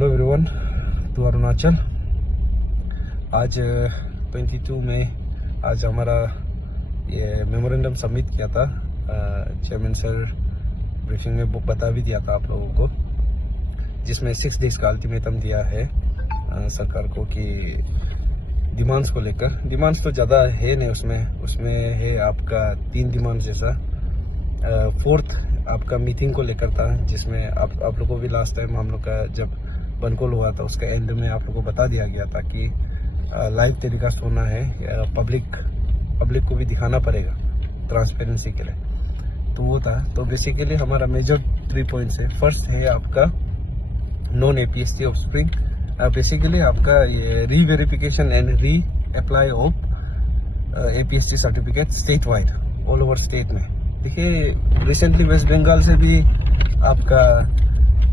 Hello everyone, to Arunachal. आज 22 मई आज हमारा ये मेमोरेंडम सबमिट किया था। चेयरमैन सर ब्रीफिंग में बता भी दिया था आप लोगों को, जिसमें 6 डेज का अल्टीमेटम दिया है सरकार को कि डिमांड्स को लेकर। डिमांड्स तो ज़्यादा है नहीं, उसमें है आपका 3 डिमांड जैसा। 4th आपका मीटिंग को लेकर था, जिसमें आप लोगों को भी लास्ट टाइम हम लोग का जब बनकोल हुआ था उसका एंड में आप लोगों को बता दिया गया था कि लाइव टेलीकास्ट होना है, पब्लिक को भी दिखाना पड़ेगा ट्रांसपेरेंसी के लिए। तो वो था। तो बेसिकली हमारा मेजर 3 पॉइंट्स है। फर्स्ट है आपका non APST of spring. Basically आपका ये री verification and re apply of APST certificate state wide, all over state में। देखिए, रिसेंटली वेस्ट बंगाल से भी आपका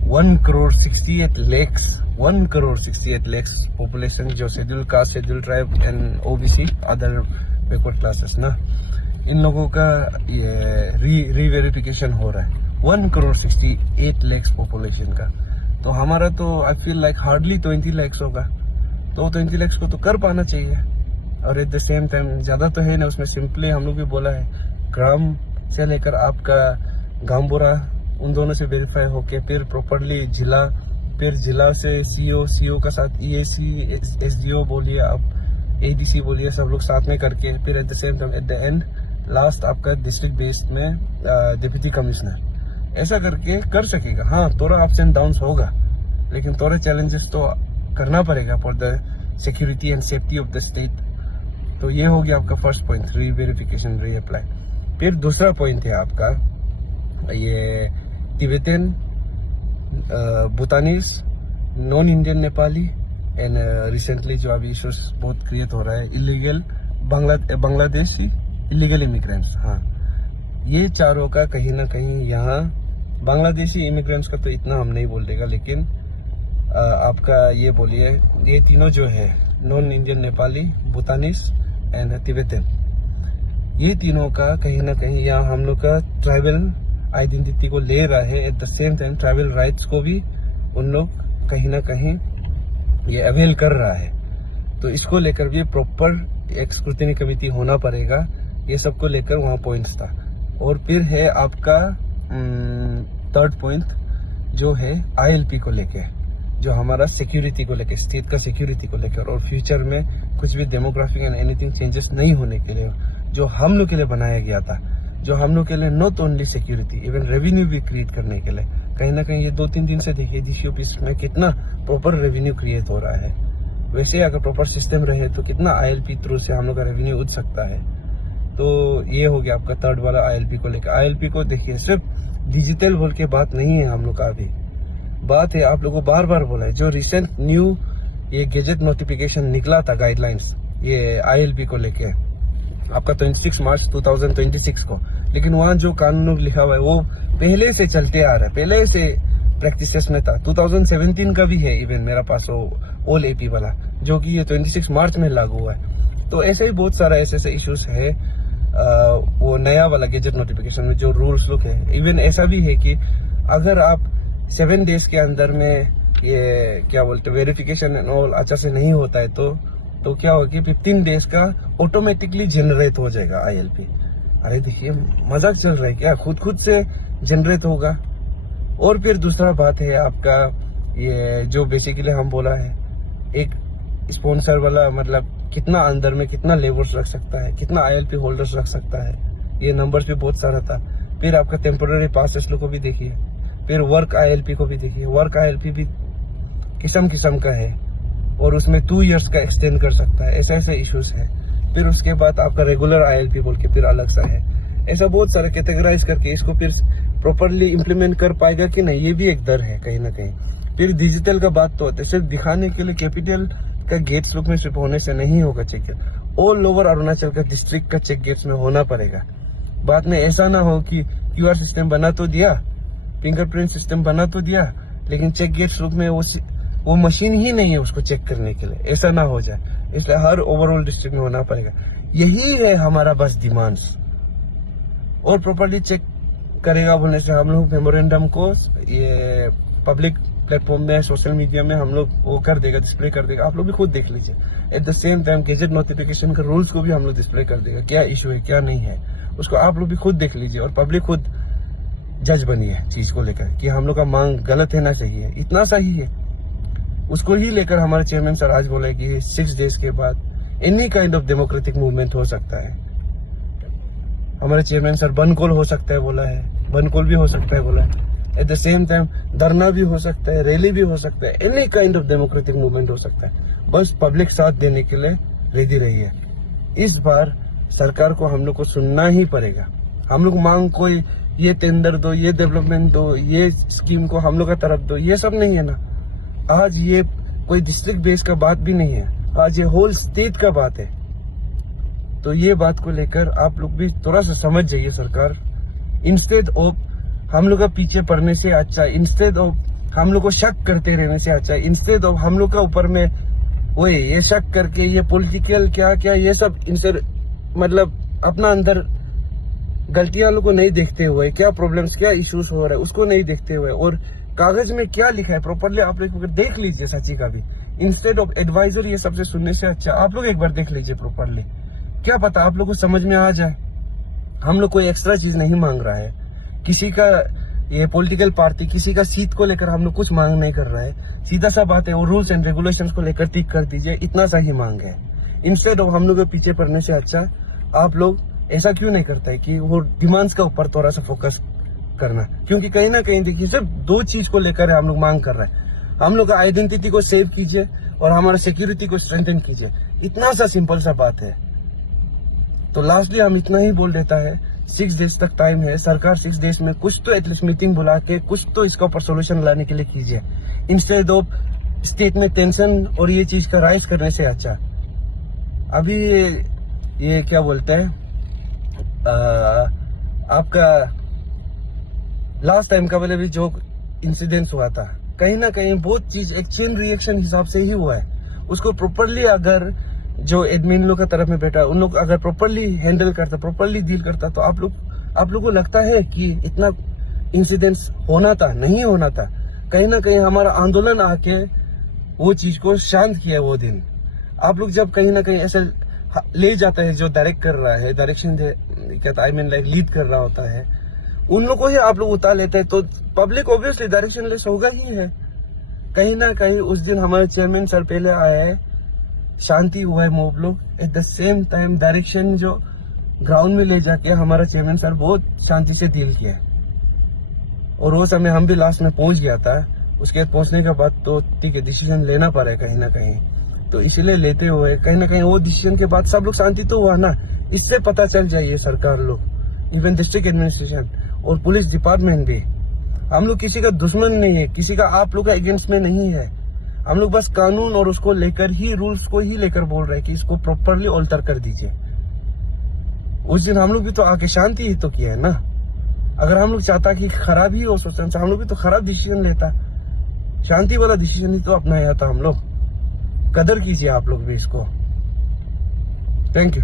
1,68 लाख पॉपुलेशन जो schedule caste, schedule tribe and OBC other backward classes ना, इन लोगों का ये री वेरिफिकेशन हो रहा है 1,68 लाख पॉपुलेशन का। तो हमारा तो I feel like hardly 20 lakh होगा। तो 20 लाख को तो कर पाना चाहिए। और एट द सेम टाइम ज़्यादा तो है ना, उसमें सिंपली हम लोग भी बोला है ग्राम से लेकर आपका गांवबुरा, उन दोनों से वेरीफाई होके फिर प्रॉपरली जिला, फिर जिला से CO का साथ EAC, SDO बोलिए आप, ADC बोलिए, सब लोग साथ में करके फिर at the same time at the end last आपका डिस्ट्रिक्ट बेस्ड में डिप्टी कमिश्नर, ऐसा करके कर सकेगा। हाँ, थोड़ा अप्स एंड डाउन्स होगा, लेकिन थोड़े चैलेंजेस तो करना पड़ेगा for the security and safety of the state. तो ये हो गया आपका फर्स्ट पॉइंट, री वेरिफिकेशन, री अप्लाई। फिर दूसरा पॉइंट है आपका ये Tibetan, भूटानीज, non Indian Nepali and recently जो अभी इश्यूज बहुत क्रिएट हो रहा है इलीगल बांग्लादेशी इलीगल इमिग्रेंट्स। हाँ, ये चारों का कहीं ना कहीं यहाँ बांग्लादेशी इमिग्रेंट्स का तो इतना हम नहीं बोल देगा, लेकिन आपका ये बोलिए ये तीनों जो है non Indian Nepali, भूटानीज and Tibetan, ये तीनों का कहीं ना कहीं यहाँ हम लोग का ट्राइबल आइडेंटिटी को ले रहा है। At the same time tribal rights को भी उन लोग कहीं ना कहीं ये अवेल कर रहा है। तो इसको लेकर भी प्रॉपर एक स्क्रूटिनी कमेटी होना पड़ेगा। ये सबको लेकर वहाँ पॉइंट्स था। और फिर है आपका 3rd पॉइंट जो है ILP को लेके, जो हमारा सिक्योरिटी को लेके, स्टेट का सिक्योरिटी को लेकर, और फ्यूचर में कुछ भी डेमोग्राफिक एंड एनीथिंग चेंजेस नहीं होने के लिए जो हम लोग के लिए बनाया गया था, जो हम लोग के लिए not only security even revenue भी क्रिएट करने के लिए। कहीं ना कहीं ये 2-3 दिन से देखिए DC ऑफिस में कितना प्रॉपर रेवेन्यू क्रिएट हो रहा है। वैसे अगर प्रॉपर सिस्टम रहे तो कितना ILP थ्रू से हम लोग का रेवेन्यू उठ सकता है। तो ये हो गया आपका 3rd वाला ILP को लेकर। ILP को देखिए सिर्फ डिजिटल बोल के बात नहीं है हम लोग का, अभी बात है आप लोगों को बार बार बोला है, जो रिसेंट न्यू ये गैजेट नोटिफिकेशन निकला था गाइडलाइंस ये ILP को लेके आपका 26 मार्च 2026 को, लेकिन वहाँ जो कानून लिखा हुआ है वो पहले से चलते आ रहा है, पहले से प्रैक्टिसेस में था। 2017 का भी है इवन मेरा पास वो ऑल AP वाला, जो कि ये 26 मार्च में लागू हुआ है। तो ऐसे ही बहुत सारा ऐसे इश्यूज है वो नया वाला गैजेट नोटिफिकेशन में जो रूल्स लोग है। इवन ऐसा भी है कि अगर आप 7 डेज के अंदर में ये क्या बोलते वेरिफिकेशन एंड ऑल अच्छा से नहीं होता है तो क्या होगा कि 15 डेज का ऑटोमेटिकली जनरेट हो जाएगा ILP। अरे देखिए, मजाक चल रहा है क्या? खुद से जनरेट होगा। और फिर दूसरा बात है आपका ये जो बेसिकली हम बोला है, एक स्पॉन्सर वाला, मतलब कितना अंदर में कितना लेबर्स रख सकता है, कितना ILP होल्डर्स रख सकता है, ये नंबर्स भी बहुत सारा था। फिर आपका टेम्पोररी पासेस को भी देखिए, फिर वर्क ILP को भी देखिए। वर्क ILP भी किस्म का है और उसमें 2 इयर्स का एक्सटेंड कर सकता है, ऐसे इश्यूज है। फिर उसके बाद आपका रेगुलर ILP बोल के फिर अलग सा है। ऐसा बहुत सारे कैटेगराइज करके इसको फिर प्रॉपरली इम्प्लीमेंट कर पाएगा कि नहीं, ये भी एक डर है कहीं ना कहीं। फिर डिजिटल का बात तो होता है, सिर्फ दिखाने के लिए कैपिटल का गेट्स लोग में सिर्फ होने से नहीं होगा चेक, ऑल ओवर अरुणाचल का डिस्ट्रिक्ट का चेक गेट्स में होना पड़ेगा। बाद में ऐसा ना हो कि QR सिस्टम बना तो दिया, फिंगरप्रिंट सिस्टम बना तो दिया, लेकिन चेक गेट्स लोग में वो मशीन ही नहीं है उसको चेक करने के लिए, ऐसा ना हो जाए। इसलिए हर ओवरऑल डिस्ट्रिक्ट में होना पड़ेगा। यही है हमारा बस डिमांड्स। और प्रॉपर्ली चेक करेगा बोलने से हम लोग मेमोरेंडम को ये पब्लिक प्लेटफॉर्म में, सोशल मीडिया में हम लोग वो कर देगा, डिस्प्ले कर देगा। आप लोग भी खुद देख लीजिए। At the same time gadget notification के रूल्स को भी हम लोग डिस्प्ले कर देगा, क्या इशू है क्या नहीं है, उसको आप लोग भी खुद देख लीजिए। और पब्लिक खुद जज बनी है चीज को लेकर कि हम लोग का मांग गलत है ना चाहिए, इतना सही है। उसको ही लेकर हमारे चेयरमैन सर आज बोले कि 6 डेज के बाद any kind of democratic movement हो सकता है। हमारे चेयरमैन सर बनकोल हो सकता है बोला है, बनकोल भी हो सकता है बोला है। एट द सेम टाइम धरना भी हो सकता है, रैली भी हो सकता है, any kind of democratic movement हो सकता है। बस पब्लिक साथ देने के लिए रेडी रही है। इस बार सरकार को हम लोग को सुनना ही पड़ेगा। हम लोग मांग कोई ये टेंडर दो, ये डेवलपमेंट दो, ये स्कीम को हम लोग का तरफ दो, ये सब नहीं है ना। आज ये कोई डिस्ट्रिक्ट बेस का बात भी नहीं है, आज ये होल स्टेट का बात है। तो ये बात को लेकर आप लोग भी थोड़ा सा समझ जाइए। सरकार इंस्टेड ऑफ हम लोग का पीछे पड़ने से अच्छा, इंस्टेड ऑफ हम लोग को शक करते रहने से अच्छा, इंस्टेड ऑफ हम लोग का ऊपर में वो ये शक करके ये पॉलिटिकल क्या क्या ये सब इंस्टेड मतलब अपना अंदर गलतियां लोग को नहीं देखते हुए, क्या प्रॉब्लम्स क्या इश्यूज हो रहा है उसको नहीं देखते हुए, और कागज में क्या लिखा है प्रॉपरली आप लोग देख लीजिए सच्ची का भी। इंस्टेड ऑफ एडवाइजर ये सबसे सुनने से अच्छा आप लोग एक बार देख लीजिए प्रॉपरली, क्या पता आप लोग को समझ में आ जाए। हम लोग कोई एक्स्ट्रा चीज नहीं मांग रहा है, किसी का ये पॉलिटिकल पार्टी किसी का सीट को लेकर हम लोग कुछ मांग नहीं कर रहा है। सीधा सा बात है, वो रूल्स एंड रेगुलेशंस को लेकर टिक कर दीजिए, इतना सा ही मांग है। इंस्टेड ऑफ हम लोग के पीछे पड़ने से अच्छा आप लोग ऐसा क्यों नहीं करता है कि वो डिमांड्स का ऊपर थोड़ा सा फोकस करना, क्योंकि कहीं ना कहीं देखिए सिर्फ 2 चीज को लेकर हम लोग मांग कर रहे हैं। हम लोग का आइडेंटिटी को सेव कीजिए और हमारा सिक्योरिटी को स्ट्रेंथन कीजिए, इतना सा सिंपल सा बात है। तो लास्टली हम इतना ही बोल देता है, 6 डेज तक टाइम है। सरकार 6 डेज में कुछ तो एटलीस्ट मीटिंग बुला के कुछ तो इसका ऊपर सोल्यूशन लाने के लिए कीजिए, इंस्टेड ऑफ स्टेट में टेंशन और ये चीज का राइज करने से अच्छा। अभी ये क्या बोलते हैं आपका लास्ट टाइम का वाले भी जो इंसिडेंट हुआ था, कहीं ना कहीं बहुत चीज एक चेन रिएक्शन हिसाब से ही हुआ है। उसको प्रॉपरली अगर जो एडमिन लोग का तरफ में बैठा उन लोग अगर प्रॉपरली हैंडल करता, प्रॉपरली डील करता, तो आप लोग को लगता है कि इतना इंसिडेंट्स होना था नहीं होना था। कहीं ना कहीं हमारा आंदोलन आके वो चीज को शांत किया वो दिन। आप लोग जब कहीं ना कहीं ऐसे ले जाता है जो डायरेक्ट कर रहा है, डायरेक्शन क्या आई मीन लाइक लीड कर रहा होता है, उन लोग को ही आप लोग उतार लेते हैं, तो पब्लिक ऑब्वियसली डायरेक्शन लेस होगा ही है। कहीं ना कहीं उस दिन हमारे चेयरमैन सर पहले आए हैं, शांति हुआ है मोब लोग। At the same time direction जो ग्राउंड में ले जाके हमारा चेयरमैन सर बहुत शांति से डील किया है। और वो समय हम भी लास्ट में पहुंच गया था, उसके बाद पहुंचने के बाद तो ठीक है डिसीजन लेना पड़ा है कहीं ना कहीं, तो इसलिए लेते हुए कहीं ना कहीं वो डिसीजन के बाद सब लोग शांति तो हुआ ना। इससे पता चल जाइए सरकार लोग, इवन डिस्ट्रिक्ट एडमिनिस्ट्रेशन और पुलिस डिपार्टमेंट भी, हम लोग किसी का दुश्मन नहीं है, किसी का आप लोग का अगेंस्ट में नहीं है। हम लोग बस कानून और उसको लेकर ही, रूल्स को ही लेकर बोल रहे हैं कि इसको प्रॉपरली ऑल्टर कर दीजिए। उस दिन हम लोग भी तो आके शांति ही तो किया है ना। अगर हम लोग चाहता कि खराब ही हो सोचते हम लोग भी तो खराब डिसीजन लेता, शांति वाला डिसीजन ही तो अपनाया था हम लोग। कदर कीजिए आप लोग भी इसको। Thank you.